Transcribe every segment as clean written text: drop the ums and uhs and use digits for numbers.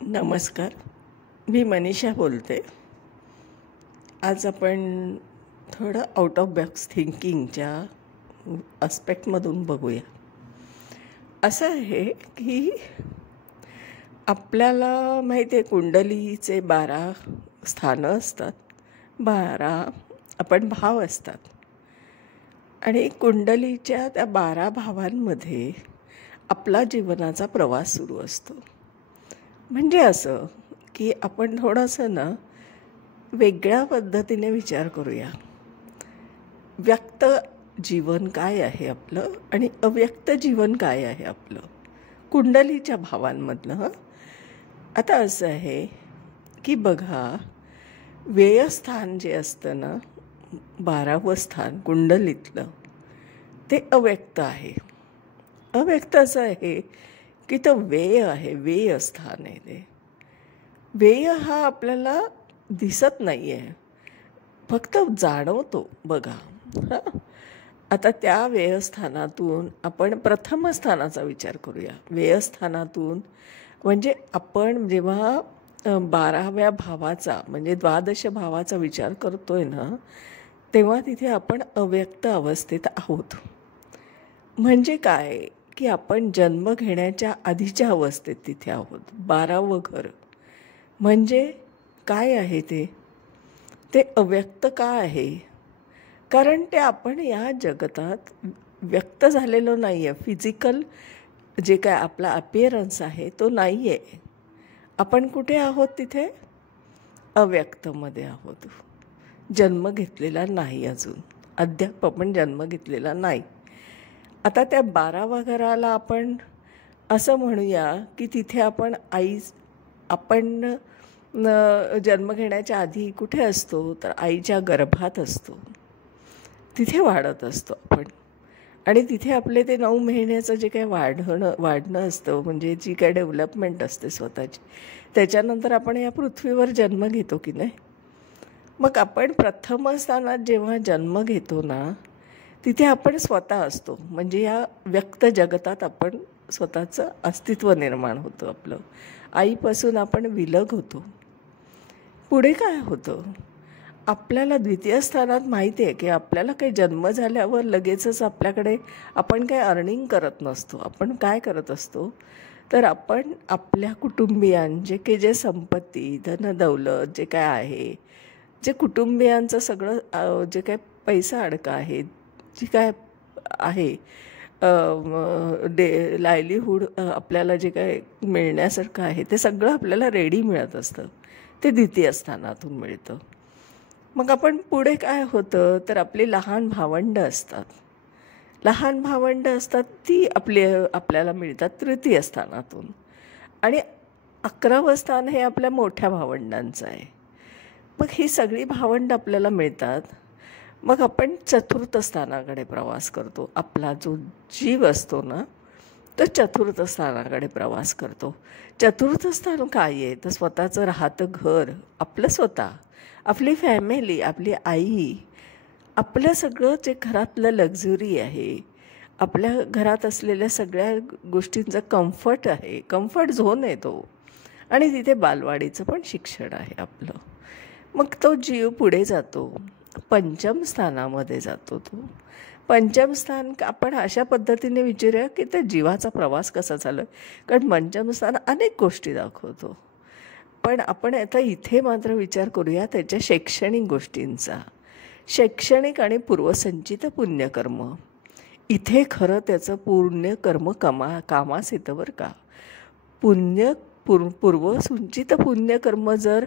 नमस्कार. मी मनीषा बोलते. आज आपण थोडं आउट ऑफ बॉक्स थिंकिंगच्या आस्पेक्टमधून बघूया. असं आहे की आपल्याला माहिती आहे कुंडलीचे 12 स्थानं असतात. 12 आपण भाव असतात आणि कुंडलीच्या त्या 12 भावांमध्ये आपला जीवनाचा प्रवास सुरू असतो. म्हणजे असं की आपण थोडंसं वेगळ्या पद्धतीने विचार करूया. व्यक्त जीवन काय आहे आपलं आणि अव्यक्त जीवन काय आहे आपलं कुंडलीच्या भावांमधलं. आता असं आहे की बघा, व्ययस्थान जे असतं 12वं स्थान कुंडलीतलं ते अव्यक्त आहे. अव्यक्त असं आहे की तो व्यय आहे, व्ययस्थान आहे. ते व्यय हा आपल्याला दिसत नाही आहे, फक्त जाणवतो. बघा आता त्या व्ययस्थानातून आपण प्रथम स्थानाचा विचार करूया. व्ययस्थानातून म्हणजे आपण जेव्हा 12व्या भावाचा म्हणजे 12 भावाचा विचार करतोय तेव्हा तिथे आपण अव्यक्त अवस्थेत आहोत. म्हणजे काय की आपण जन्म घेण्याच्या आधीच्या अवस्थेत तिथे आहोत. 12वं घर म्हणजे काय आहे ते अव्यक्त का आहे? कारण ते आपण या जगतात व्यक्त झालेलो नाही आहे. फिजिकल जे काय आपला अपिअरन्स आहे तो नाही आहे. आपण कुठे आहोत? तिथे अव्यक्तमध्ये आहोत. जन्म घेतलेला नाही, अजून अद्याप आपण जन्म घेतलेला नाही. आता त्या 12व्या घराला आपण असं म्हणूया की तिथे आपण आपण जन्म घेण्याच्या आधी कुठे असतो? तर आईच्या गर्भात असतो. तिथे वाढत असतो आपण आणि तिथे आपले ते 9 महिन्याचं जे काही वाढणं असतं, म्हणजे जी काही डेव्हलपमेंट असते स्वतःची, त्याच्यानंतर आपण या पृथ्वीवर जन्म घेतो की नाही. मग आपण प्रथम स्थानात जेव्हा जन्म घेतो तिथे आपण स्वतः असतो. म्हणजे या व्यक्त जगतात आपण स्वतःचं अस्तित्व निर्माण होतं आपलं. आईपासून आपण विलग होतो. पुढे काय होतं? आपल्याला द्वितीय स्थानात माहिती आहे की आपल्याला काही जन्म झाल्यावर लगेचच आपल्याकडे आपण काही अर्निंग करत नसतो. आपण काय करत असतो तर आपण आपल्या कुटुंबियांचे की जे संपत्ती, धनदौलत जे काय आहे, जे कुटुंबियांचं सगळं जे काय पैसा अडका आहे, जी काय आहे लायलीहूड आपल्याला जे काय मिळण्यासारखं आहे ते सगळं आपल्याला रेडी मिळत असतं. ते द्वितीय स्थानातून मिळतं. मग आपण पुढे काय होतं तर आपली लहान भावंडं असतात. लहान भावंडं असतात ती आपल्याला मिळतात तृतीय स्थानातून. आणि 11वं स्थान हे आपल्या मोठ्या भावंडांचं आहे. मग ही सगळी भावंडं आपल्याला मिळतात. मग आपण चतुर्थ स्थानाकडे प्रवास करतो. आपला जो जीव असतो तो चतुर्थ स्थानाकडे प्रवास करतो. चतुर्थ स्थान काय आहे तर स्वतःचं राहतं घर, आपलं स्वतः, आपली फॅमिली, आपली आई, आपलं सगळं जे घरातलं लक्झरी आहे, आपल्या घरात असलेल्या सगळ्या गोष्टींचा कम्फर्ट आहे, कम्फर्ट झोन आहे तो. आणि तिथे बालवाडीचं पण शिक्षण आहे आपलं. मग तो जीव पुढे जातो, पंचम स्थानामध्ये जातो. तो पंचम स्थान आपण अशा पद्धतीने विचारूया की त्या जीवाचा प्रवास कसा झाला. कारण पंचम स्थान अनेक गोष्टी दाखवतो. पण आपण आता इथे मात्र विचार करूया त्याच्या शैक्षणिक गोष्टींचा. शैक्षणिक आणि पूर्वसंचित पुण्यकर्म. इथे खरं त्याचं पुण्यकर्म कामास येतं बरं का. पूर्वसंचित पुण्यकर्म जर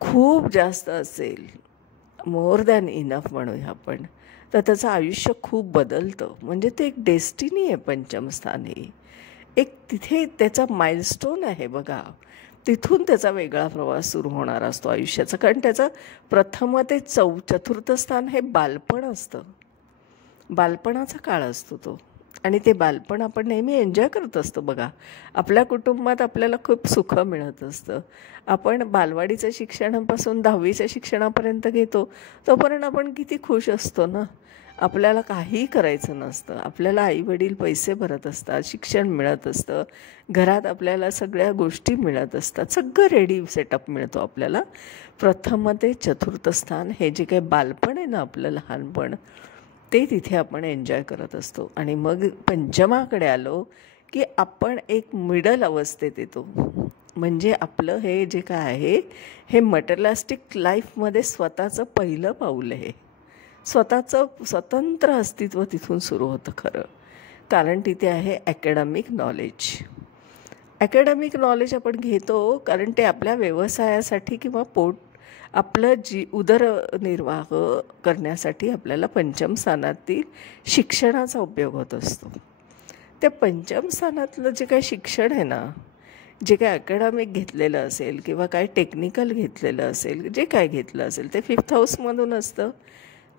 खूप जास्त असेल, मोर दॅन इनफ म्हणूया आपण, तर त्याचं आयुष्य खूप बदलतं. म्हणजे ते एक डेस्टिनी आहे. पंचम स्थान हे एक तिथे त्याचा माइलस्टोन आहे बघा. तिथून त्याचा वेगळा प्रवास सुरू होणार असतो आयुष्याचा. कारण त्याचं प्रथम ते चतुर्थ स्थान हे बालपण असतं. बालपणाचा काळ असतो तो. आणि ते बालपण आपण नेहमी एन्जॉय करत असतो बघा. आपल्या कुटुंबात आपल्याला खूप सुख मिळत असतं. आपण बालवाडीचं शिक्षणापासून 10वीच्या शिक्षणापर्यंत घेतो तोपर्यंत आपण किती खुश असतो आपल्याला काहीही करायचं नसतं. आपल्याला आईवडील पैसे भरत असतात, शिक्षण मिळत असतं, घरात आपल्याला सगळ्या गोष्टी मिळत असतात, सगळं रेडी सेटअप मिळतो आपल्याला. प्रथम ते चतुर्थ स्थान हे जे काही बालपण आहे ना आपलं, लहानपण, ते तिथे आपण एन्जॉय करत असतो. आणि मग पंचमाकडे आलो की आपण एक मिडल अवस्थेत येतो. म्हणजे आपलं हे जे काय आहे हे मटेरियलिस्टिक लाईफमध्ये स्वतःचं पहिलं पाऊल आहे. स्वतःचं स्वतंत्र अस्तित्व तिथून सुरू होतं खरं. कारण तिथे आहे ॲकॅडमिक नॉलेज. ॲकॅडमिक नॉलेज आपण घेतो कारण ते आपल्या व्यवसायासाठी किंवा आपलं उदरनिर्वाह करण्यासाठी आपल्याला पंचम स्थानातील शिक्षणाचा उपयोग होत असतो. त्या पंचम स्थानातलं जे काही शिक्षण आहे ना, जे काय अकॅडमिक घेतलेलं असेल किंवा काय टेक्निकल घेतलेलं असेल, जे काय घेतलं असेल ते 5th हाऊसमधून असतं.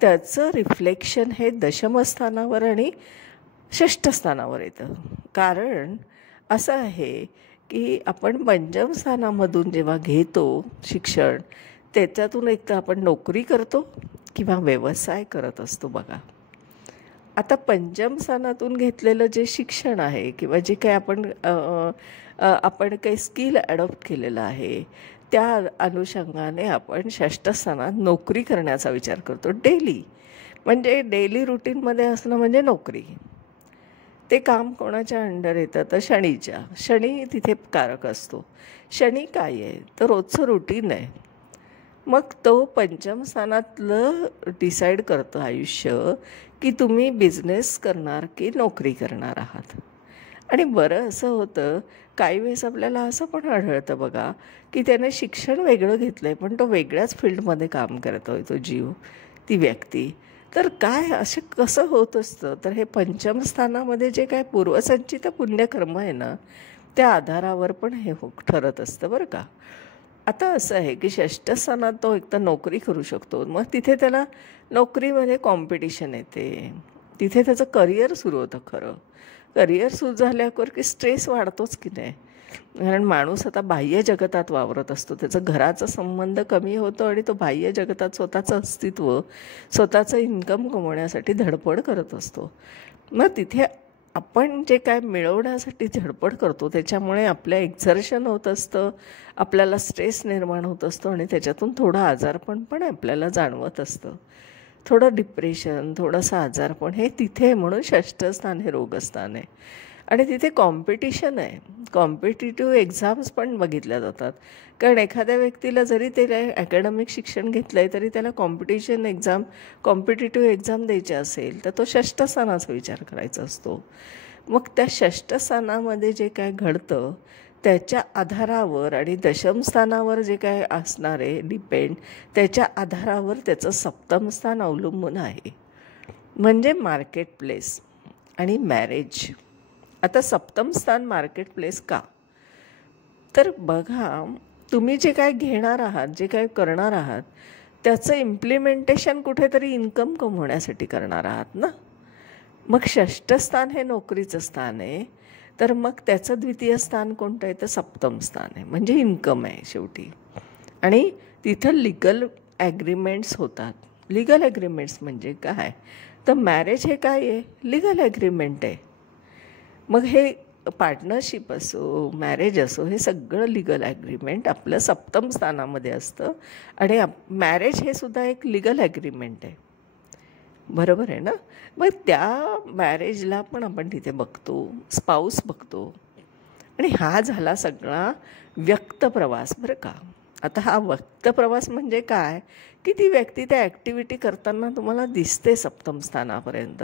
त्याचं रिफ्लेक्शन हे दशमस्थानावर आणि षष्ठस्थानावर येतं. कारण असं आहे की आपण पंचम स्थानामधून जेव्हा घेतो शिक्षण, त्याच्यातून एक तर आपण नोकरी करतो किंवा व्यवसाय करत असतो. बघा, आता पंचम स्थानातून घेतलेलं जे शिक्षण आहे किंवा जे काही आपण काही स्किल ॲडॉप्ट केलेलं आहे, त्या अनुषंगाने आपण षष्ठ स्थानात नोकरी करण्याचा विचार करतो. डेली म्हणजे डेली रुटीनमध्ये असणं म्हणजे नोकरी. ते काम कोणाच्या अंडर येतं तर शनी तिथे कारक असतो. शनी काय आहे तर रोजचं रुटीन आहे. मग तो पंचम स्थानातलं डिसाईड करतो आयुष्य की तुम्ही बिझनेस करणार की नोकरी करणार आहात. आणि बरं असं होतं काही वेळेस आपल्याला असं पण आढळतं बघा की त्याने शिक्षण वेगळं घेतलं आहे पण तो वेगळ्याच फील्डमध्ये काम करतो आहे तो जीव, ती व्यक्ती. तर काय असं कसं होत असतं तर हे पंचम स्थानामध्ये जे काय पूर्वसंचित पुण्यकर्म आहे ना, त्या आधारावर पण हे ठरत असतं बरं का. आता असं आहे की षष्ठ स्थानात तो एक तर नोकरी करू शकतो. मग तिथे त्याला नोकरीमध्ये कॉम्पिटिशन येते, तिथे त्याचं करिअर सुरू होतं. खरं करिअर सुरू झाल्यावर की स्ट्रेस वाढतोच की नाही, कारण माणूस आता बाह्य जगतात वावरत असतो, त्याचं घराचा संबंध कमी होतो आणि तो बाह्य जगतात स्वतःचं अस्तित्व, स्वतःचं इन्कम कमवण्यासाठी धडपड करत असतो. मग तिथे आपण जे काय मिळवण्यासाठी धडपड करतो त्याच्यामुळे आपलं एक्झर्शन होत असतं, आपल्याला स्ट्रेस निर्माण होत असतो आणि त्याच्यातून थोडं आजारपण पण आपल्याला जाणवत असतं. थोडं डिप्रेशन, थोडंसं आजारपण हे तिथे, म्हणून षष्ठ स्थान हे रोगस्थान आहे. आणि तिथे कॉम्पिटिशन आहे, कॉम्पिटिटिव्ह एक्झाम्स पण बघितल्या जातात. कारण एखाद्या व्यक्तीला जरी त्याला ॲकॅडमिक शिक्षण घेतलं आहे तरी त्याला कॉम्पिटिटिव्ह एक्झाम द्यायची असेल तर तो षष्ठ स्थानाचा विचार करायचा असतो. मग त्या षष्ठ स्थानामध्ये जे काय घडतं त्याच्या आधारावर आणि दशम स्थानावर जे काय असणार आहे डिपेंड, त्याच्या आधारावर त्याचं सप्तम स्थान अवलंबून आहे. म्हणजे मार्केट प्लेस आणि मॅरेज. आता सप्तम स्थान मार्केट प्लेस का, तर बघा तुम्ही जे काय घेणार आहात, जे काय करणार आहात त्याचं इम्प्लिमेंटेशन कुठेतरी इन्कम कमवण्यासाठी करणार आहात ना. मग षष्ठ स्थान हे नोकरीचं स्थान आहे, तर मग त्याचं द्वितीय स्थान कोणतं आहे तर सप्तम स्थान आहे, म्हणजे इन्कम आहे शेवटी. आणि तिथं लिगल ॲग्रीमेंट्स होतात. लिगल ॲग्रीमेंट्स म्हणजे काय तर मॅरेज हे काय आहे, लिगल ॲग्रीमेंट आहे. मग हे पार्टनरशिप असो, मॅरेज असो, हे सगळं लिगल ॲग्रीमेंट आपलं सप्तम स्थानामध्ये असतं. आणि मॅरेज हे सुद्धा एक लिगल ॲग्रीमेंट आहे, बरोबर आहे ना. मग त्या मॅरेजला पण आपण तिथे बघतो, स्पाऊस बघतो. आणि हा झाला सगळा व्यक्त प्रवास बरं का. आता हा व्यक्त प्रवास म्हणजे काय की ती व्यक्ती त्या ॲक्टिव्हिटी करताना तुम्हाला दिसते सप्तम स्थानापर्यंत.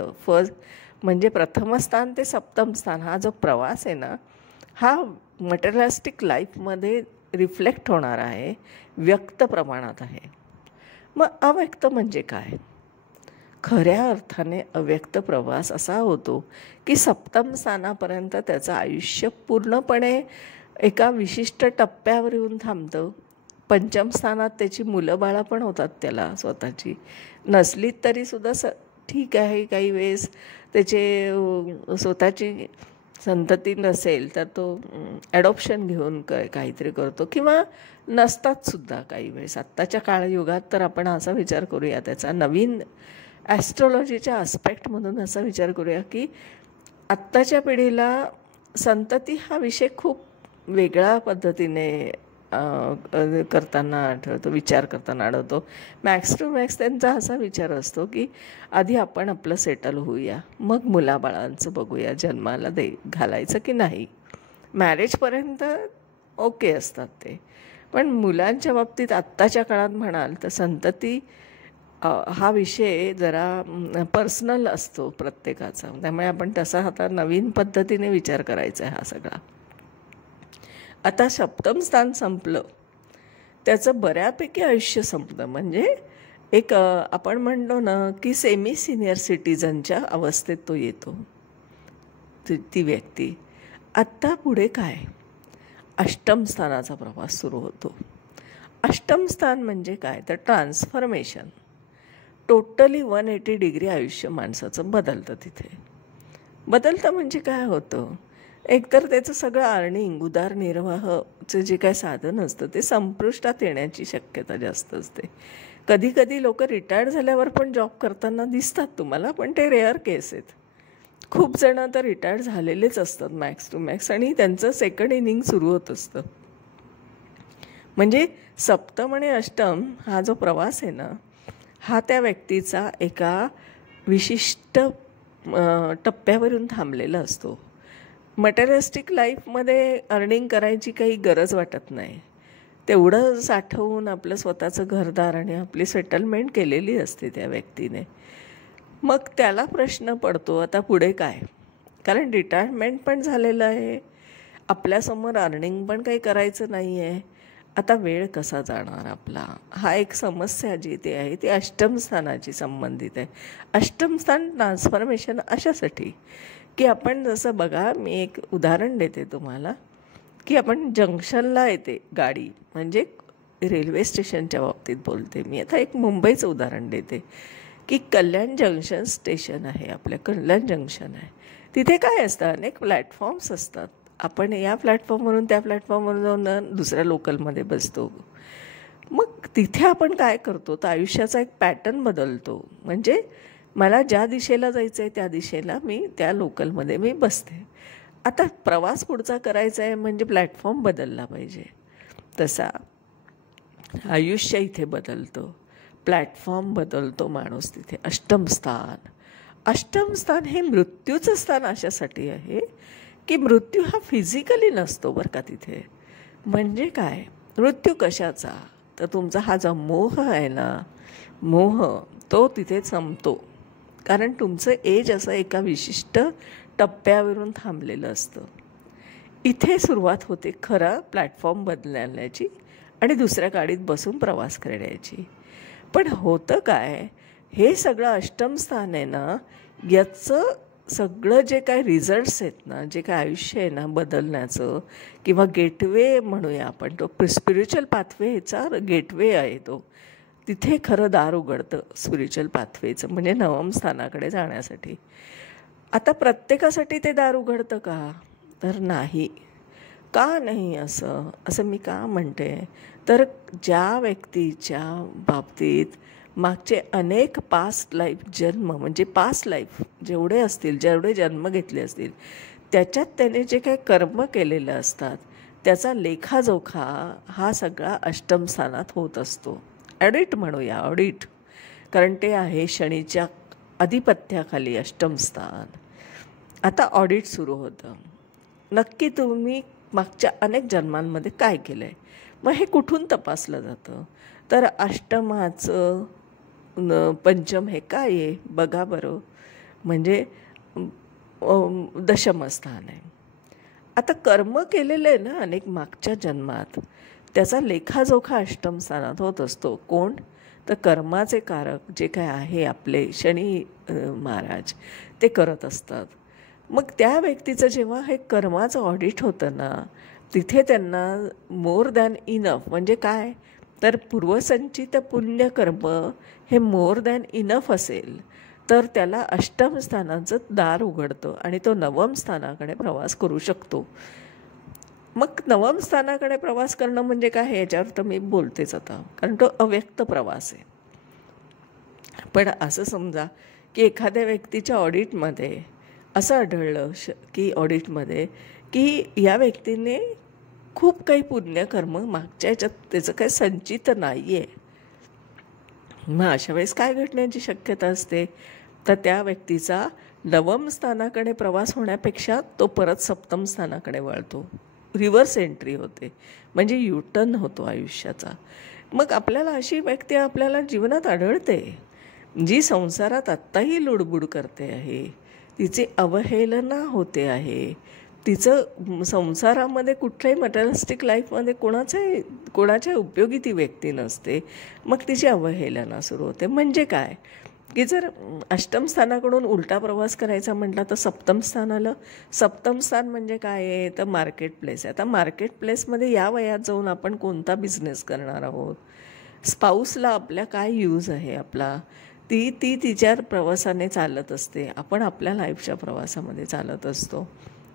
म्हणजे प्रथम स्थान ते सप्तम स्थान हा जो प्रवास आहे ना, हा मटेरियलिस्टिक लाईफमध्ये रिफ्लेक्ट होणार आहे, व्यक्त प्रमाणात आहे. मग अव्यक्त म्हणजे काय, खऱ्या अर्थाने अव्यक्त प्रवास असा होतो की सप्तम स्थानापर्यंत त्याचं आयुष्य पूर्णपणे एका विशिष्ट टप्प्यावर येऊन थांबतं. पंचम स्थानात त्याची मुलं बाळं पण होतात, त्याला स्वतःची नसलीत तरीसुद्धा ठीक आहे. काही वेळेस त्याचे स्वतःची संतती नसेल तर तो ॲडॉप्शन घेऊन काहीतरी करतो किंवा नसतातसुद्धा काही वेळेस. आत्ताच्या काळयुगात तर आपण असा विचार करूया त्याचा, नवीन ॲस्ट्रॉलॉजीच्या आस्पेक्टमधून असा विचार करूया की आत्ताच्या पिढीला संतती हा विषय खूप वेगळ्या पद्धतीने करताना आढळतो, विचार करताना आढळतो. मॅक्स टू मॅक्स त्यांचा असा विचार असतो की आधी आपण आपलं सेटल होऊया, मग मुलाबाळांचं बघूया, जन्माला घालायचं की नाही. मॅरेजपर्यंत ओके असतात ते, पण मुलांच्या बाबतीत आत्ताच्या काळात म्हणाल तर संतती हा विषय जरा पर्सनल असतो प्रत्येकाचा. त्यामुळे आपण तसा आता नवीन पद्धतीने विचार करायचा आहे हा सगळा. आता सप्तम स्थान संपलं, त्याचं बऱ्यापैकी आयुष्य संपलं. म्हणजे एक आपण म्हणतो ना की सेमी सिनियर सिटीजनच्या अवस्थेत तो येतो, ती व्यक्ती. आत्ता पुढे काय, अष्टम स्थानाचा प्रवास सुरू होतो. अष्टम स्थान म्हणजे काय तर ट्रान्सफॉर्मेशन. टोटली 180 डिग्री आयुष्य माणसाचं बदलतं. तिथे बदलतं म्हणजे काय होतं, एकतर त्याचं सगळं अर्निंग, उदरनिर्वाहाचं जे काय साधन असतं ते संपुष्टात येण्याची शक्यता जास्त असते. कधी कधी लोक रिटायर्ड झाल्यावर पण जॉब करताना दिसतात तुम्हाला, पण ते रेअर केस आहेत. खूप जण तर रिटायर्ड झालेलेच असतात मॅक्स टू मॅक्स, आणि त्यांचं सेकंड इनिंग सुरू होत असतं. म्हणजे सप्तम आणि अष्टम हा जो प्रवास आहे ना, हा त्या व्यक्तीचा एका विशिष्ट टप्प्यावरून थांबलेला असतो. मटेरियलिस्टिक लाईफमध्ये अर्निंग करायची काही गरज वाटत नाही. तेवढं साठवून आपलं स्वतःचं घरदार आणि आपली सेटलमेंट केलेली असते त्या व्यक्तीने. मग त्याला प्रश्न पडतो आता पुढे काय, कारण रिटायरमेंट पण झालेलं आहे, आपल्यासमोर अर्निंग पण काही करायचं नाही आहे. आता वेळ कसा जाणार आपला, हा एक समस्या जी ते आहे ती अष्टम स्थानाची संबंधित आहे. अष्टम स्थान ट्रान्सफॉर्मेशन अशासाठी की आपण जसं बघा, मी एक उदाहरण देते तुम्हाला की आपण जंक्शनला येते गाडी, म्हणजे रेल्वे स्टेशनच्या बाबतीत बोलते मी. आता एक मुंबईचं उदाहरण देते की कल्याण जंक्शन स्टेशन आहे, आपलं कल्याण जंक्शन आहे. तिथे काय असतं, अनेक प्लॅटफॉर्म्स असतात. आपण या प्लॅटफॉर्मवरून त्या प्लॅटफॉर्मवरून जाऊन दुसऱ्या लोकलमध्ये बसतो. मग तिथे आपण काय करतो तर आयुष्याचा एक पॅटर्न बदलतो. म्हणजे मला ज्या दिशेला जायचं आहे त्या दिशेला मी त्या लोकलमध्ये मी बसते. आता प्रवास पुढचा करायचा आहे म्हणजे प्लॅटफॉर्म बदलला पाहिजे. तसा आयुष्य इथे बदलतं, प्लॅटफॉर्म बदलतो माणूस तिथे. अष्टम स्थान, अष्टम स्थान हे मृत्यूचं स्थान अशासाठी आहे की मृत्यू हा फिजिकली नसतो बरं का तिथे. म्हणजे काय, मृत्यू कशाचा तर तुमचा हा जो मोह आहे ना, मोह तो तिथे संपतो. कारण तुमचं एज असं एका विशिष्ट टप्प्यावरून थांबलेलं असतं. इथे सुरुवात होते खरं प्लॅटफॉर्म बदलण्याची आणि दुसऱ्या गाडीत बसून प्रवास करण्याची. पण होतं काय, हे सगळं अष्टम स्थान आहे ना, याचं सगळं जे काय रिझल्ट्स आहेत ना, जे काय आयुष्य आहे ना बदलण्याचं, किंवा गेटवे म्हणूया आपण, तो स्पिरिच्युअल पाथवेचा गेटवे आहे तो. तिथे खरं दार उघडतं स्पिरिच्युअल पाथवेचं, म्हणजे नवम स्थानाकडे जाण्यासाठी. आता प्रत्येकासाठी ते दार उघडतं का तर नाही. का नाही असं मी का म्हणते तर ज्या व्यक्तीच्या बाबतीत मागचे अनेक पास्ट लाईफ जन्म, म्हणजे पास्ट लाईफ जेवढे असतील, जेवढे जन्म घेतले असतील, त्याच्यात त्याने जे काही कर्म केलेले असतात त्याचा लेखाजोखा हा सगळा अष्टम स्थानात होत असतो. ऑडिट म्हणूया, ऑडिट, कारण ते आहे शनीच्या अधिपत्याखाली अष्टम स्थान. आता ऑडिट सुरू होतं, नक्की तुम्ही मागच्या अनेक जन्मांमध्ये काय केलं आहे. मग हे कुठून तपासलं जातं तर अष्टमाचं पंचम हे काय आहे बघा बरं, म्हणजे दशमस्थान आहे. आता कर्म केलेलं आहे ना अनेक मागच्या जन्मात, त्याचा लेखाजोखा अष्टम स्थानात होत असतो. कोण तर कर्माचे कारक जे काय आहे आपले शनी महाराज, ते करत असतात. मग त्या व्यक्तीचं जेव्हा हे कर्माचं ऑडिट होतं ना, तिथे त्यांना मोर दॅन इनफ, म्हणजे काय तर पूर्वसंचित पुण्यकर्म हे मोर दॅन इनफ असेल तर त्याला अष्टम स्थानाचं दार उघडतं आणि तो नवम स्थानाकडे प्रवास करू शकतो. मग नवम स्थानाकडे प्रवास करणं म्हणजे काय, याच्यावर तर मी बोलतेच आता, कारण तो अव्यक्त प्रवास आहे. पण असं समजा की एखाद्या व्यक्तीच्या ऑडिटमध्ये असं आढळलं की ऑडिटमध्ये की या व्यक्तीने खूप काही पुण्यकर्म मागच्या ह्याच्यात त्याचं काही संचित नाही आहे. मग अशा वेळेस काय घडण्याची शक्यता असते? तर त्या व्यक्तीचा नवम स्थानाकडे प्रवास होण्यापेक्षा तो परत सप्तम स्थानाकडे वळतो, रिव्हर्स एंट्री होते, म्हणजे युटर्न होतो आयुष्याचा. मग आपल्याला अशी व्यक्ती आपल्याला जीवनात आढळते जी संसारात आत्ताही लुडबुड करते आहे, तिची अवहेलना होते आहे, तिचं संसारामध्ये कुठल्याही मटेरियलिस्टिक लाईफमध्ये कोणाच्या उपयोगी ती व्यक्ती नसते. मग तिची अवहेलना सुरू होते. म्हणजे काय की जर अष्टम स्थानाकडून उलटा प्रवास करायचा म्हटला तर सप्तम स्थान आलं. सप्तम स्थान म्हणजे काय आहे? तर मार्केट प्लेस आहे. आता मार्केट प्लेसमध्ये या वयात जाऊन आपण कोणता बिझनेस करणार आहोत? स्पाऊसला आपल्या काय यूज आहे आपला? ती तिच्या प्रवासाने चालत असते, आपण आपल्या लाईफच्या प्रवासामध्ये चालत असतो.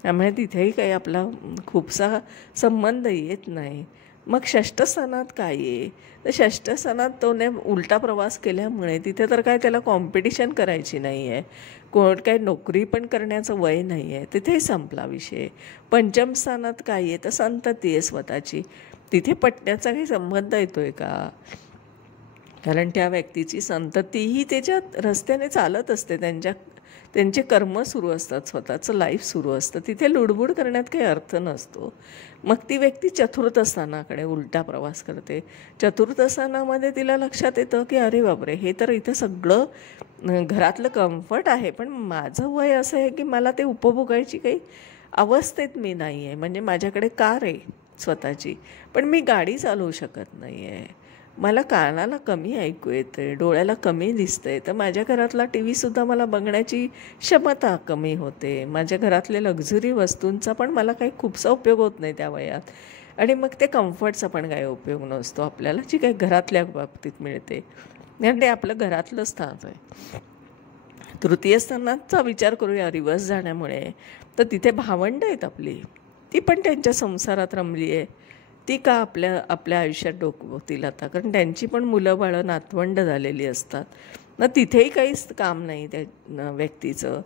त्यामुळे तिथेही काही आपला खूपसा संबंध येत नाही. मग षष्ठ स्थानात काय आहे? तर षष्ठ स्थानात तोने उलटा प्रवास केल्यामुळे तिथे तर काय त्याला कॉम्पिटिशन करायची नाही आहे, काही नोकरी पण करण्याचं वय नाही आहे, तिथेही संपला विषय. पंचम स्थानात काय आहे? तर संतती आहे स्वतःची. तिथे पटण्याचा काही संबंध येतो आहे का? कारण त्या व्यक्तीची संततीही त्याच्यात रस्त्याने चालत असते, त्यांचे कर्म सुरू असतात, स्वतःचं लाईफ सुरू असतं. तिथे लुडबुड करण्यात काही अर्थ नसतो. मग ती व्यक्ती चतुर्थ स्थानाकडे उलटा प्रवास करते. चतुर्थ स्थानामध्ये तिला लक्षात येतं की अरे बापरे, हे तर इथं सगळं घरातलं कम्फर्ट आहे, पण माझं वय असं आहे की मला ते उपभोगायची काही अवस्थेत मी नाही आहे. म्हणजे माझ्याकडे कार आहे स्वतःची, पण मी गाडी चालवू शकत नाही आहे. मला कानाला कमी ऐकू येतं, डोळ्याला कमी दिसतं आहे, तर माझ्या घरातला टी व्हीसुद्धा मला बघण्याची क्षमता कमी होते. माझ्या घरातल्या लक्झरी वस्तूंचा पण मला काही खूपसा उपयोग होत नाही त्या वयात. आणि मग ते कम्फर्टचा पण काही उपयोग नसतो आपल्याला, जी काही घरातल्या बाबतीत मिळते, कारण ते आपलं घरातलं स्थान आहे. तृतीय स्थानाचा विचार करूया रिवर्स जाण्यामुळे. तर तिथे भावंड आहेत आपली, ती पण त्यांच्या संसारात रमली आहे. ती का आपल्या आयुष्यात डोकवतील आता? कारण त्यांची पण मुलं बाळं नातवंड झालेली असतात ना, तिथेही काहीच काम नाही त्या व्यक्तीचं.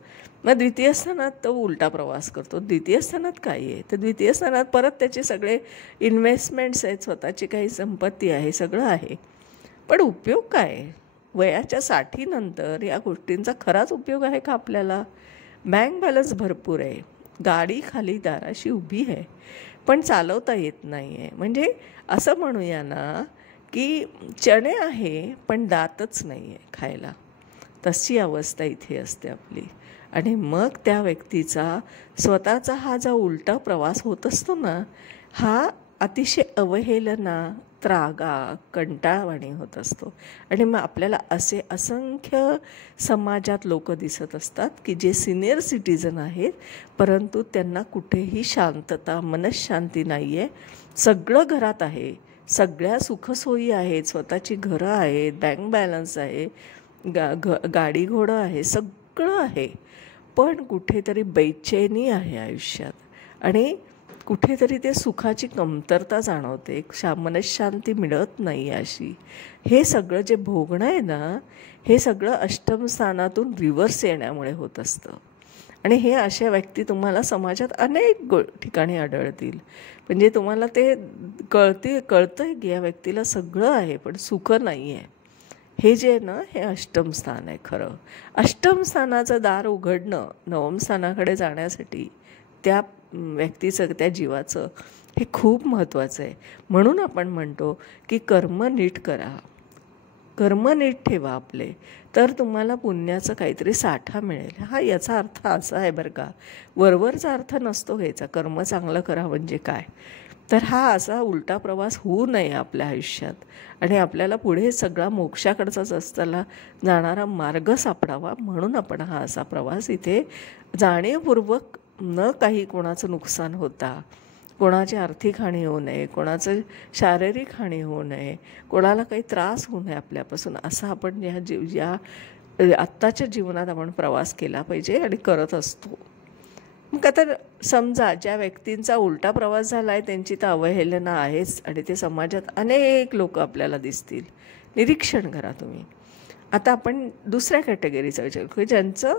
मग द्वितीय स्थानात तो उलटा प्रवास करतो. द्वितीय स्थानात काय आहे? तर द्वितीय स्थानात परत त्याचे सगळे इन्व्हेस्टमेंट्स आहेत, स्वतःची काही संपत्ती आहे, सगळं आहे. पण उपयोग काय? वयाच्या 60 नंतर या गोष्टींचा खराच उपयोग आहे का आपल्याला? बँक बॅलन्स भरपूर आहे, गाडी खाली दाराशी उभी आहे, पण चालवता येत नाही आहे. म्हणजे असं म्हणूया ना की चणे आहे पण दातच नाही आहे खायला, तशी अवस्था इथे असते आपली. आणि मग त्या व्यक्तीचा स्वतःचा हा जो उलटा प्रवास होत असतो ना, हा अतिशय अवहेलना, त्रागा, कंटाळवाणी होत असतो. आणि मग आपल्याला असे असंख्य समाजात लोक दिसत असतात की जे सिनियर सिटीजन आहेत, परंतु त्यांना कुठेही शांतता, मनःशांती नाही आहे. सगळं घरात आहे, सगळ्या सुखसोयी आहेत, स्वतःची घरं आहेत, बँक बॅलन्स आहे, गाडी घोडं आहे, सगळं आहे, पण कुठेतरी बेचैनी आहे आयुष्यात. आणि कुठेतरी ते सुखाची कमतरता जाणवते, मनःशांती मिळत नाही अशी. हे सगळं जे भोगणं आहे ना, हे सगळं अष्टम स्थानातून रिव्हर्स येण्यामुळे होत असतं. आणि हे अशा व्यक्ती तुम्हाला समाजात अनेक ठिकाणी आढळतील. म्हणजे तुम्हाला ते कळतं आहे की या व्यक्तीला सगळं आहे पण सुख नाही आहे. हे जे ना, हे अष्टम स्थान आहे खरं. अष्टम स्थानाचं दार उघडणं नवम स्थानाकडे जाण्यासाठी त्या व्यक्तीचं, त्या जीवाचं, हे खूप महत्त्वाचं आहे. म्हणून आपण म्हणतो की कर्म नीट करा, कर्म नीट ठेवा आपले, तर तुम्हाला पुण्याचं काहीतरी साठा मिळेल. हा याचा अर्थ असा आहे बरं का, वरवरचा अर्थ नसतो घ्यायचा. कर्म चांगलं करा म्हणजे काय, तर हा असा उलटा प्रवास होऊ नये आपल्या आयुष्यात. आणि आपल्याला पुढे सगळा मोक्षाकडचाच असताना जाणारा मार्ग सापडावा, म्हणून आपण हा असा प्रवास इथे जाणीवपूर्वक, न काही कोणाचं नुकसान होता, कोणाची आर्थिक हानी होऊ नये, कोणाचं शारीरिक हानी होऊ नये, कोणाला काही त्रास होऊ नये आपल्यापासून, असा आपण या आत्ताच्या जीवनात आपण प्रवास केला पाहिजे आणि करत असतो. मग आता समजा ज्या व्यक्तींचा उलटा प्रवास झाला आहे त्यांची तर अवहेलना आहेच, आणि ते समाजात अनेक लोक आपल्याला दिसतील. निरीक्षण करा तुम्ही. आता आपण दुसऱ्या कॅटेगरीचा विचार करू, ज्यांचं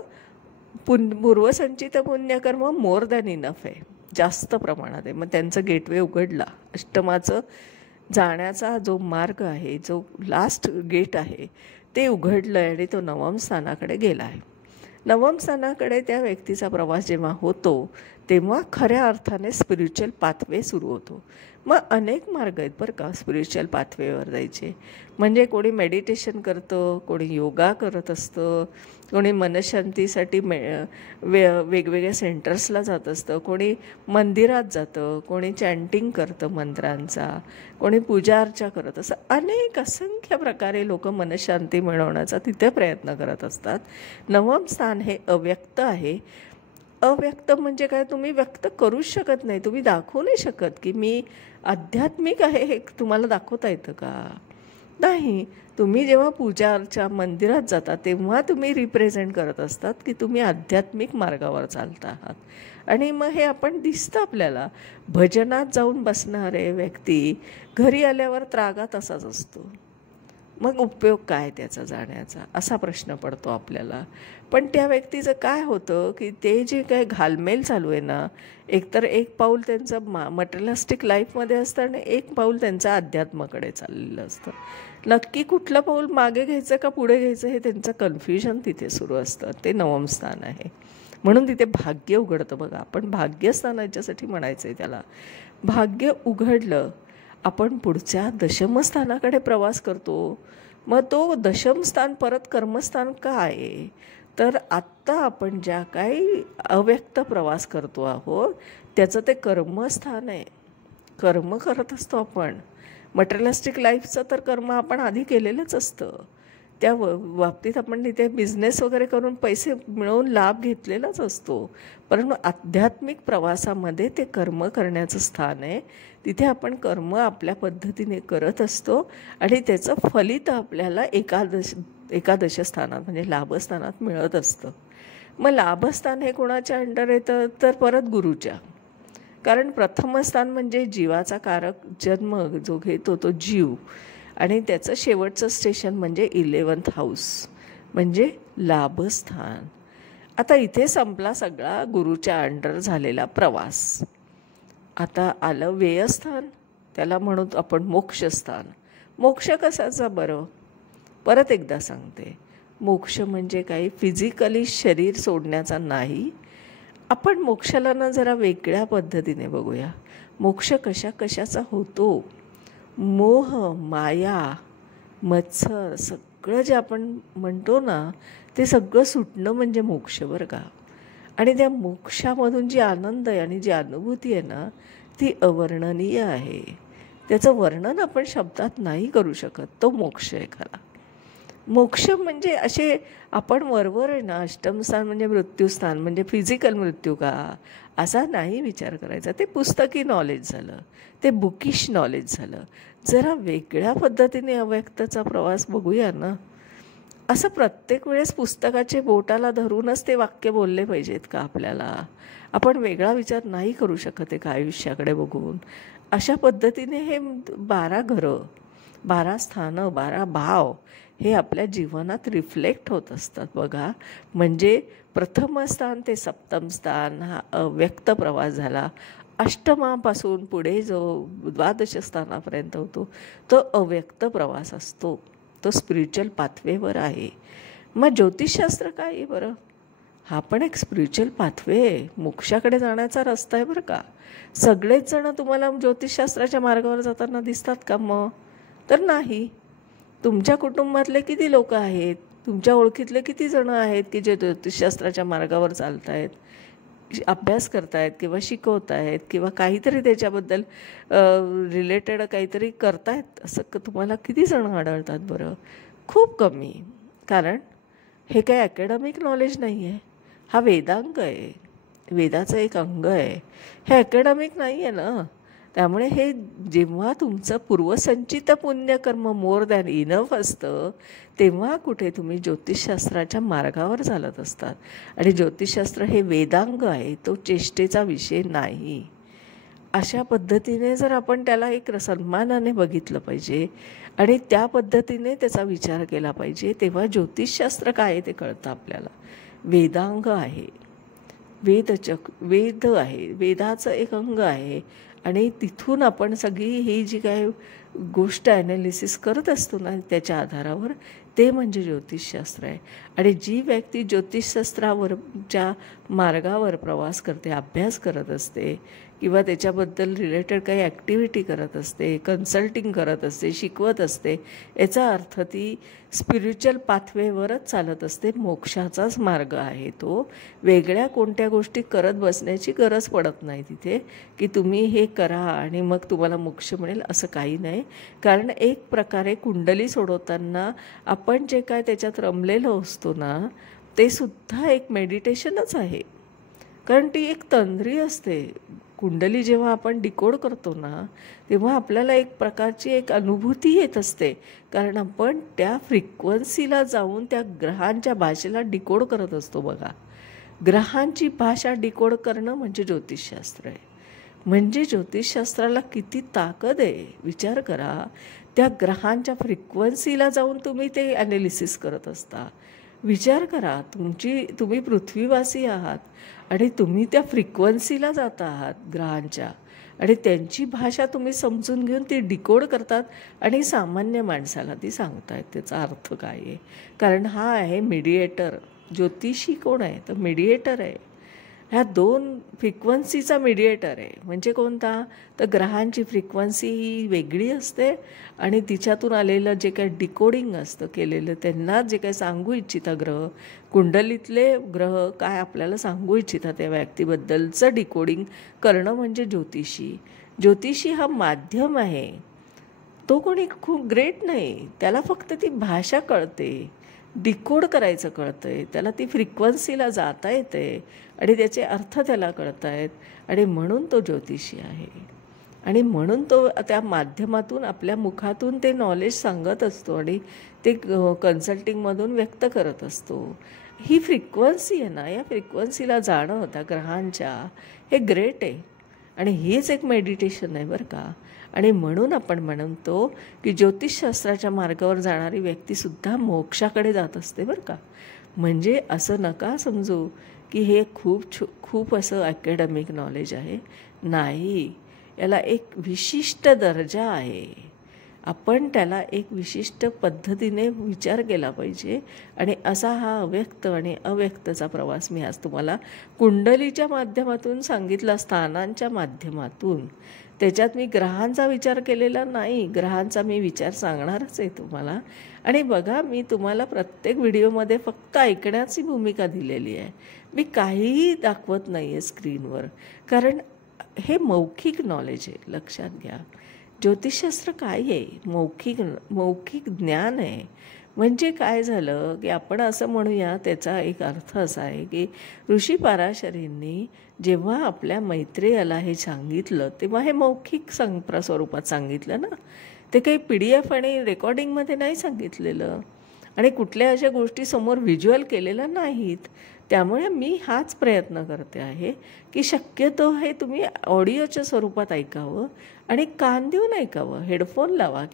पूर्वसंचित पुण्यकर्म मोर दॅन इनफ आहे, जास्त प्रमाणात आहे. मग त्यांचं गेटवे उघडला, अष्टमाचं जाण्याचा जो मार्ग आहे, जो लास्ट गेट आहे ते उघडलं आहे आणि तो नवम स्थानाकडे गेला आहे. नवम स्थानाकडे त्या व्यक्तीचा प्रवास जेव्हा होतो तेव्हा खऱ्या अर्थाने स्पिरिच्युअल पाथवे सुरू होतो. मग अनेक मार्ग आहेत बरं का स्पिरिच्युअल पाथवेवर जायचे. म्हणजे कोणी मेडिटेशन करतं, कोणी योगा करत असतं, कोणी मनशांतीसाठी वेगवेगळ्या सेंटर्सला जात असतं, कोणी मंदिरात जातं, कोणी चॅन्टिंग करतं मंत्रांचा, कोणी पूजा अर्चा करत असं अनेक असंख्य प्रकारे लोक मनशांती मिळवण्याचा तिथे प्रयत्न करत असतात. नवम स्थान हे अव्यक्त आहे. अव्यक्त म्हणजे काय, तुम्ही व्यक्त करूच शकत नाही, तुम्ही दाखवू नाही शकत की मी आध्यात्मिक आहे हे तुम्हाला दाखवता येतं का? नाही. तुम्ही जेव्हा पूजा अर्चा मंदिरात जाता तेव्हा तुम्ही रिप्रेझेंट करत असतात की तुम्ही आध्यात्मिक मार्गावर चालता आहात. आणि मग हे आपण दिसतं आपल्याला. भजनात जाऊन बसणारे व्यक्ती घरी आल्यावर त्रागा तसाच असतो. मग उपयोग काय त्याचा जाण्याचा, असा प्रश्न पडतो आपल्याला. पण त्या व्यक्तीचं काय होतं की ते जे काय घालमेल चालू आहे ना, एकतर एक पाऊल त्यांचं मटेरियलिस्टिक लाईफमध्ये असतं आणि एक पाऊल त्यांचं अध्यात्माकडे चाललेलं असतं. नक्की कुठलं पाऊल मागे घ्यायचं का पुढे घ्यायचं हे त्यांचं कन्फ्युजन तिथे सुरू असतं. ते नवम स्थान आहे. म्हणून तिथे भाग्य उघडतं बघा. आपण भाग्यस्थान याच्यासाठी म्हणायचं आहे त्याला. भाग्य उघडलं, आपण पुढच्या दशमस्थानाकडे प्रवास करतो. मग तो दशमस्थान परत कर्मस्थान का आहे, तर आत्ता आपण ज्या काही अव्यक्त प्रवास करतो आहोत त्याचं ते कर्मस्थान आहे. कर्म करत असतो आपण. मटेरियलिस्टिक लाईफचं तर कर्म आपण आधी केलेलंच असतं. त्या बाबतीत आपण तिथे बिझनेस वगैरे करून पैसे मिळवून लाभ घेतलेलाच असतो. परंतु आध्यात्मिक प्रवासामध्ये ते कर्म करण्याचं स्थान आहे. तिथे आपण कर्म आपल्या पद्धतीने करत असतो आणि त्याचं फलित आपल्याला एकादश स्थानात म्हणजे लाभस्थानात मिळत असतं. मग लाभस्थान हे कोणाच्या अंडर येतं, तर परत गुरुच्या. कारण प्रथम स्थान म्हणजे जीवाचा कारक जन्म जो घेतो तो जीव, आणि त्याचं शेवटचं स्टेशन म्हणजे 11th हाऊस म्हणजे लाभस्थान. आता इथे संपला सगळा गुरुच्या अंडर झालेला प्रवास. आता आलं व्ययस्थान, त्याला म्हणू आपण मोक्षस्थान. मोक्ष कसाचा बरं, परत एकदा सांगते. मोक्ष म्हणजे काही फिजिकली शरीर सोडण्याचा नाही. आपण मोक्षाला ना जरा वेगळ्या पद्धतीने बघूया. मोक्ष कशाचा होतो. मोह, माया, मत्सर सगळं जे आपण म्हणतो ना ते सगळं सुटणं म्हणजे मोक्ष बरं का. आणि त्या मोक्षामधून जी आनंद आहे आणि जी अनुभूती आहे ना ती अवर्णनीय आहे. त्याचं वर्णन आपण शब्दात नाही करू शकत. तो मोक्ष आहे खरा. मोक्ष म्हणजे असे आपण वरवर आहे ना, अष्टमस्थान म्हणजे मृत्यूस्थान म्हणजे फिजिकल मृत्यू का, असा नाही विचार करायचा. ते पुस्तकी नॉलेज झालं, ते बुकिश नॉलेज झालं. जरा वेगळ्या पद्धतीने अव्यक्तचा प्रवास बघूया ना. असं प्रत्येक वेळेस पुस्तकाचे बोटाला धरूनच ते वाक्य बोलले पाहिजेत का आपल्याला? आपण वेगळा विचार नाही करू शकत आहे का आयुष्याकडे बघून? अशा पद्धतीने हे 12 घरं, 12 स्थानं, 12 भाव हे आपल्या जीवनात रिफ्लेक्ट होत असतात बघा. म्हणजे प्रथम स्थान ते सप्तम स्थान हा अव्यक्त प्रवास झाला. अष्टमापासून पुढे जो 12 स्थानापर्यंत होतो तो अव्यक्त प्रवास असतो. तो स्पिरिच्युअल पाथवेवर आहे. मग ज्योतिषशास्त्र काय आहे बरं? हा पण एक स्पिरिच्युअल पाथवे आहे. मोक्षाकडे जाण्याचा रस्ता आहे बरं का. सगळेच जण तुम्हाला ज्योतिषशास्त्राच्या मार्गावर जाताना दिसतात का मग? तर नाही. तुमच्या कुटुंबातले किती लोक आहेत, तुमच्या ओळखीतले किती जण आहेत की जे ज्योतिषशास्त्राच्या मार्गावर चालत आहेत, अभ्यास करतायत किंवा शिकवत आहेत किंवा काहीतरी त्याच्याबद्दल रिलेटेड काहीतरी करतायत, असं तुम्हाला किती जण आढळतात बरं? खूप कमी. कारण हे काही अकॅडमिक नॉलेज नाही आहे. हा वेदांग आहे, वेदाचं एक अंग आहे. हे अकॅडमिक नाही आहे ना. त्यामुळे हे जेव्हा तुमचं पूर्वसंचित पुण्यकर्म मोर दॅन इनफ असतं तेव्हा कुठे तुम्ही ज्योतिषशास्त्राच्या मार्गावर चालत असतात. आणि ज्योतिषशास्त्र हे वेदांग आहे, तो चेष्टेचा विषय नाही. अशा पद्धतीने जर आपण त्याला एक सन्मानाने बघितलं पाहिजे आणि त्या पद्धतीने त्याचा विचार केला पाहिजे, तेव्हा ज्योतिषशास्त्र काय आहे ते कळतं आपल्याला. वेदांग आहे, वेद आहे, वेदाचं एक अंग आहे आणि तिथून आपण सगळी ही जी काय गोष्ट ॲनालिसिस करत असतो ना, त्याच्या आधारावर ते म्हणजे ज्योतिषशास्त्र आहे. आणि जी व्यक्ती ज्योतिषशास्त्रावरच्या मार्गावर प्रवास करते, अभ्यास करत असते किंवा त्याच्याबद्दल रिलेटेड काही ॲक्टिव्हिटी करत असते, कन्सल्टिंग करत असते, शिकवत असते, याचा अर्थ ती स्पिरिच्युअल पाथवेवरच चालत असते. मोक्षाचाच मार्ग आहे तो. वेगळ्या कोणत्या गोष्टी करत बसण्याची गरज पडत नाही तिथे, की तुम्ही हे करा आणि मग तुम्हाला मोक्ष मिळेल, असं काही नाही. कारण एक प्रकारे कुंडली सोडवताना आपण जे काय त्याच्यात रमलेलो असतो ना, ते सुद्धा एक मेडिटेशनच आहे. कारण ती एक तंद्री असते. कुंडली जेव्हा आपण डिकोड करतो ना, तेव्हा आपल्याला एक प्रकारची एक अनुभूती येत असते. कारण आपण त्या फ्रिक्वन्सीला जाऊन त्या ग्रहांच्या भाषेला डिकोड करत असतो. बघा, ग्रहांची भाषा डिकोड करणं म्हणजे ज्योतिषशास्त्र आहे. म्हणजे ज्योतिषशास्त्राला किती ताकद आहे विचार करा. त्या ग्रहांच्या फ्रिक्वन्सीला जाऊन तुम्ही ते ॲनालिसिस करत असता. विचार करा, तुम्ही पृथ्वीवासी आहात आणि तुम्ही त्या फ्रिक्वन्सीला जात आहात ग्रहांच्या, आणि त्यांची भाषा तुम्ही समजून घेऊन ती डिकोड करतात आणि सामान्य माणसाला ती सांगतायत त्याचा अर्थ काय आहे. कारण हा आहे मीडिएटर. ज्योतिषी कोण आहे तर मीडिएटर आहे. ह्या दोन फ्रिक्वन्सीचा मीडिएटर आहे. म्हणजे कोणता तर ग्रहांची फ्रिक्वन्सी ही वेगळी असते आणि तिच्यातून आलेलं जे काही डिकोडिंग असतं केलेलं, त्यांना जे काही सांगू इच्छिता ग्रह, कुंडलीतले ग्रह काय आपल्याला सांगू इच्छिता त्या व्यक्तीबद्दलचं डिकोडिंग करणं म्हणजे ज्योतिषी. ज्योतिषी हा माध्यम आहे. तो कोणी खूप ग्रेट नाही. त्याला फक्त ती भाषा कळते, डिकोड करायचं कळतं आहे, त्याला ती फ्रिक्वन्सीला जाता येते आणि त्याचे अर्थ त्याला कळत आहेत आणि म्हणून तो ज्योतिषी आहे. आणि म्हणून तो त्या माध्यमातून आपल्या मुखातून ते नॉलेज सांगत असतो आणि ते कन्सल्टिंगमधून व्यक्त करत असतो. ही फ्रिक्वन्सी आहे ना, या फ्रिक्वन्सीला जाणं होता ग्रहांच्या, हे ग्रेट आहे आणि हेच एक मेडिटेशन आहे बरं का. आणि म्हणून आपण म्हणतो की ज्योतिषशास्त्राच्या मार्गावर जाणारी व्यक्तीसुद्धा मोक्षाकडे जात असते बरं का. म्हणजे असं नका समजू की हे खूप असं अकॅडमिक नॉलेज आहे. नाही, याला एक विशिष्ट दर्जा आहे. आपण त्याला एक विशिष्ट पद्धतीने विचार केला पाहिजे. आणि असा हा अव्यक्त आणि अव्यक्तचा प्रवास मी आज तुम्हाला कुंडलीच्या माध्यमातून सांगितला, स्थानांच्या माध्यमातून. त्याच्यात मी ग्रहांचा विचार केलेला नाही. ग्रहांचा मी विचार सांगणारच आहे तुम्हाला. आणि बघा, मी तुम्हाला प्रत्येक व्हिडिओमध्ये फक्त ऐकण्याची भूमिका दिलेली आहे. मी काहीही दाखवत नाही आहे स्क्रीनवर, कारण हे मौखिक नॉलेज आहे, लक्षात घ्या. ज्योतिषशास्त्र काय आहे? मौखिक ज्ञान आहे. म्हणजे काय झालं की आपण असं म्हणूया, त्याचा एक अर्थ असा आहे की ऋषी पराशरींनी जेव्हा आपल्या मैत्रेयाला हे सांगितलं तेव्हा हे मौखिक स्वरूपात सांगितलं ना. ते काही PDF आणि रेकॉर्डिंगमध्ये नाही सांगितलेलं आणि कुठल्या अशा गोष्टी समोर व्हिज्युअल केलेल्या नाहीत. त्यामुळे मी हाच प्रयत्न करते आहे की शक्यतो हे तुम्ही ऑडिओच्या स्वरूपात ऐकावं आणि कान देऊन ऐकावं. हेडफोन लावा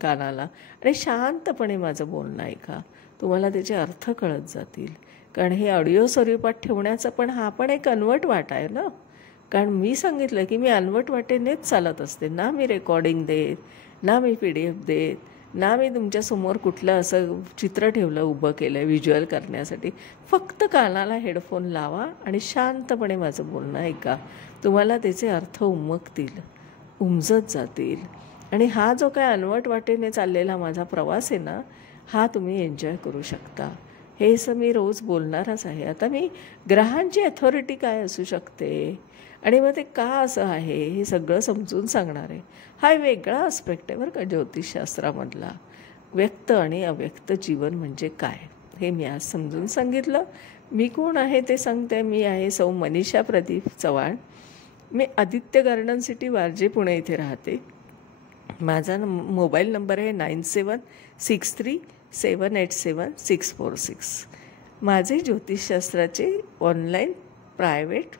कानाला आणि शांतपणे माझं बोलणं ऐका. तुम्हाला त्याचे अर्थ कळत जातील. कारण हे ऑडिओ स्वरूपात ठेवण्याचा पण हा पण एक अनवट वाट आहे ना. कारण मी सांगितलं की मी अनवट वाटेनेच चालत असते ना. मी रेकॉर्डिंग देत ना, मी PDF देत ना, मी तुमच्यासमोर कुठलं असं चित्र ठेवलं, उभं केलं व्हिज्युअल करण्यासाठी. फक्त कानाला हेडफोन लावा आणि शांतपणे माझं बोलणं ऐका. तुम्हाला त्याचे अर्थ उमजत जातील. आणि हा जो काय अनवट वाटेने चाललेला माझा प्रवास आहे ना, हा तुम्ही एन्जॉय करू शकता. हे असं मी रोज बोलणारच आहे. आता मी ग्रहांची अथॉरिटी काय असू शकते आणि मग ते का असं आहे हे सगळं समजून सांगणार आहे. हा वेगळा आस्पेक्ट आहे बरं का ज्योतिषशास्त्रामधला. व्यक्त आणि अव्यक्त जीवन म्हणजे काय हे मी आज समजून सांगितलं. मी कोण आहे ते सांगते. मी आहे सौ मनीषा प्रदीप चव्हाण. मी आदित्य गार्डन सिटी, वारजे, पुणे इथे राहते. माझा मोबाईल नंबर आहे 9763787646. माझे ज्योतिषशास्त्राचे ऑनलाईन प्रायव्हेट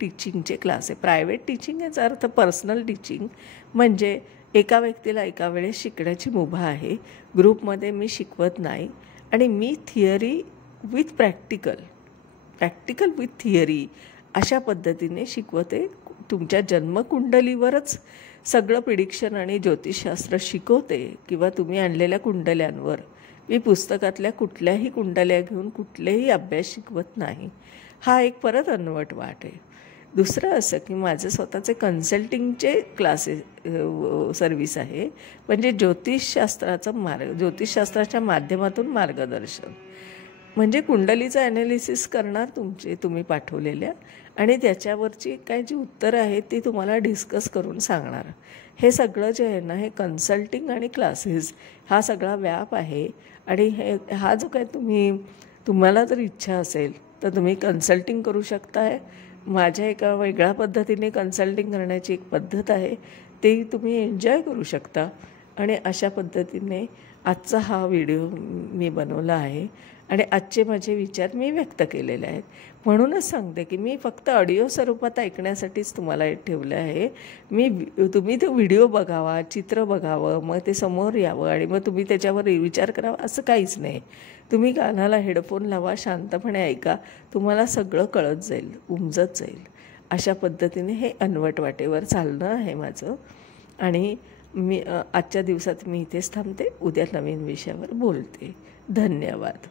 टीचिंगचे क्लास आहे. प्रायव्हेट टीचिंग याचा अर्थ पर्सनल टीचिंग, म्हणजे एका व्यक्तीला एका वेळेस शिकण्याची मुभा आहे. ग्रुपमध्ये मी शिकवत नाही आणि मी theory with practical with theory अशा पद्धतीने शिकवते. तुमच्या जन्मकुंडलीवरच सगळं प्रिडिक्शन आणि ज्योतिषशास्त्र शिकवते किंवा तुम्ही आणलेल्या कुंडल्यांवर. मी पुस्तकातल्या कुठल्याही कुंडल्या घेऊन कुठलेही अभ्यास शिकवत नाही. हा एक परत अनवट वाट आहे. दुसरं असं की माझे स्वतःचे कन्सल्टिंगचे क्लासेस सर्व्हिस आहे, म्हणजे ज्योतिषशास्त्राच्या माध्यमातून मार्गदर्शन. म्हणजे कुंडलीचं ॲनालिसिस करणार तुम्ही पाठवलेल्या, आणि त्याच्यावरची काय जी उत्तरं आहेत ती तुम्हाला डिस्कस करून सांगणार. हे सगळं जे आहे ना, हे कन्सल्टिंग आणि क्लासेस हा सगळा व्याप आहे. आणि हा जो काय तुम्हाला जर इच्छा असेल तर तुम्ही कन्सल्टिंग करू शकताय. माझ्या एका वेगळ्या पद्धतीने कन्सल्टिंग करण्याची एक पद्धत आहे, ते तुम्ही एन्जॉय करू शकता. आणि अशा पद्धतीने आजचा हा व्हिडिओ मी बनवला आहे आणि आजचे माझे विचार मी व्यक्त केलेले आहेत. म्हणूनच सांगते की मी फक्त ऑडिओ स्वरूपात ऐकण्यासाठीच तुम्हाला ठेवलं आहे. तुम्ही ते व्हिडिओ बघावा, चित्र बघावं, मग ते समोर यावं आणि मग तुम्ही त्याच्यावर विचार करावा असं काहीच नाही. तुम्ही कानाला हेडफोन लावा, शांतपणे ऐका, तुम्हाला सगळं कळत जाईल, उमजत जाईल. अशा पद्धतीने हे अनवट वाटेवर चालणं आहे माझं. आणि आजच्या दिवसात मी इथेच थांबते. उद्या नवीन विषयावर बोलते. धन्यवाद.